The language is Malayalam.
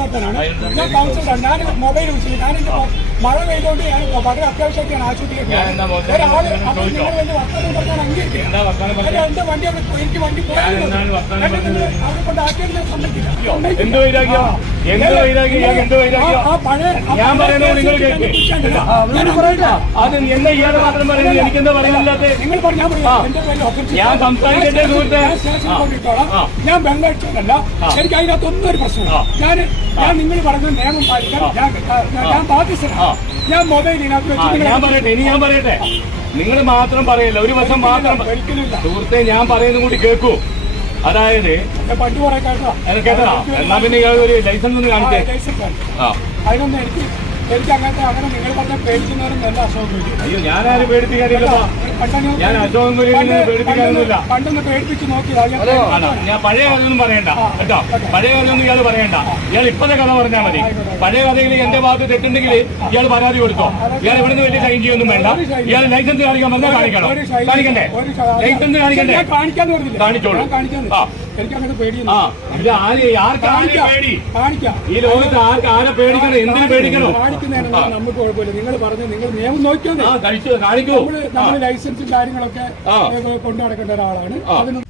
ഉദ്യോഗസ്ഥനാണ്. ഞാൻ കൗൺസിലറാണ്. ഞാൻ മൊബൈൽ വിളിച്ചില്ല. ഞാൻ എന്റെ മഴ പെയ്തുകൊണ്ട് ഞാൻ വളരെ അത്യാവശ്യമായിട്ടാണ് ആശുപത്രിയിലേക്ക് ഒരാള് നിങ്ങൾ വലിയ വർത്തമാനം പറഞ്ഞാൽ അംഗീകരിക്കും. എന്റെ വണ്ടി എനിക്ക് വണ്ടി പോയത് അവിടെ കൊണ്ട് ആക്കിയത് ഞാൻ സമ്മതിക്കില്ല. ആ പഴയ ഞാൻ പറയുന്നത് നിങ്ങൾ അത് എന്നെ ഇയാളെ മാത്രം പറയുന്നത് എനിക്കെന്താ പറയുന്നില്ലാത്ത നിങ്ങൾ പറഞ്ഞാൽ ഞാൻ സംസാരിക്കട്ടെ സുഹൃത്തെ. ഞാൻ ബംഗാളിച്ചല്ല. എനിക്ക് അതിനകത്തൊന്നും ഒരു പ്രശ്നമില്ല. ഞാൻ നിങ്ങൾ പറഞ്ഞ നിയമം പാലിക്കാൻ ഞാൻ ബാധ്യസ്ഥനാണ്. ഞാൻ മൊബൈൽ ഞാൻ പറയട്ടെ, ഇനി ഞാൻ പറയട്ടെ, നിങ്ങൾ മാത്രം പറയല്ല, ഒരു വർഷം മാത്രം സുഹൃത്തെ ഞാൻ പറയുന്നത് കൂടി കേൾക്കൂ. അതായത് പണ്ട് കുറെ കേട്ടോ, എന്നാ പിന്നെ ഇയാൾ ഒരു ലൈസൻസ് ഒന്ന് കാണിച്ചേ. അതിനൊന്നും എനിക്ക് അങ്ങനത്തെ അങ്ങനെ നിങ്ങൾ പറഞ്ഞ പേടിക്കുന്നവരും നല്ല അസുഖം. അയ്യോ ഞാനാരും പേടിപ്പിക്കാനില്ല, ഞാൻ അസുഖം പേടിപ്പിക്കാനൊന്നുമില്ല. പണ്ടൊന്ന് പേടിപ്പിച്ച് നോക്കി. ഞാൻ പഴയ കഥയൊന്നും പറയണ്ട കേട്ടോ, പഴയ കഥയൊന്നും ഇയാൾ പറയണ്ട. ഇയാൾ ഇപ്പത്തെ കഥ പറഞ്ഞാൽ മതി. പഴയ കഥയിൽ എന്റെ ഭാഗത്ത് തെറ്റുണ്ടെങ്കിൽ ഇയാൾ പരാതി കൊടുത്തോ. ഇയാൾ ഇവിടുന്ന് വലിയ സൈൻ ചെയ്യൊന്നും വേണ്ട. ഇയാൾ ലൈസൻസ് കാണിക്കാൻ വന്നാൽ കാണിക്കണം. കാണിക്കണ്ടേ? ലൈസൻസ് കാണിക്കണ്ടേ? കാണിച്ചോളൂ. എനിക്കങ്ങനെ പേടിയുണ്ട്. ഈ ലോകത്ത് ആരെ പേടിക്കണം, എന്തിനു പേടിക്കണം? നമുക്ക് കുഴപ്പമില്ല. നിങ്ങൾ പറഞ്ഞ നിങ്ങൾ നിയമം നോക്കിയാൽ കാണിക്കൂ. നമ്മൾ ലൈസൻസും കാര്യങ്ങളൊക്കെ കൊണ്ടു നടക്കേണ്ട ഒരാളാണ്. അതിന്